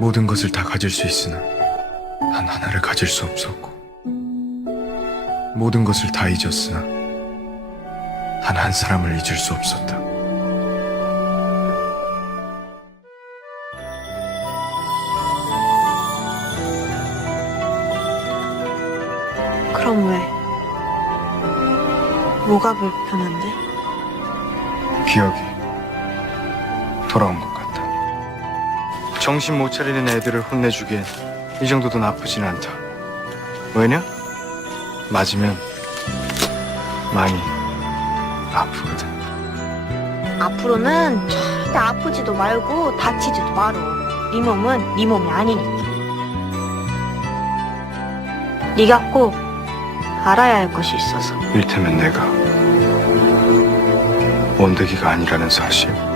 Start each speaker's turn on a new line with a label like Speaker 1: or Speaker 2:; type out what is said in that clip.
Speaker 1: 모든 것을 다 가질 수 있으나 단 하나를 가질 수 없었고 모든 것을 다 잊었으나 단 한 사람을 잊을 수 없었다.
Speaker 2: 그럼 왜? 뭐가 불편한데?
Speaker 1: 기억이 돌아온 것 같다. 정신 못 차리는 애들을 혼내주기엔 이 정도도 나쁘진 않다. 왜냐? 맞으면 많이 아프거든.
Speaker 2: 앞으로는 절대 아프지도 말고 다치지도 말어. 네 몸은 네 몸이 아니니까. 네가 꼭 알아야 할 것이 있어서.
Speaker 1: 일테면 내가 원대기가 아니라는 사실.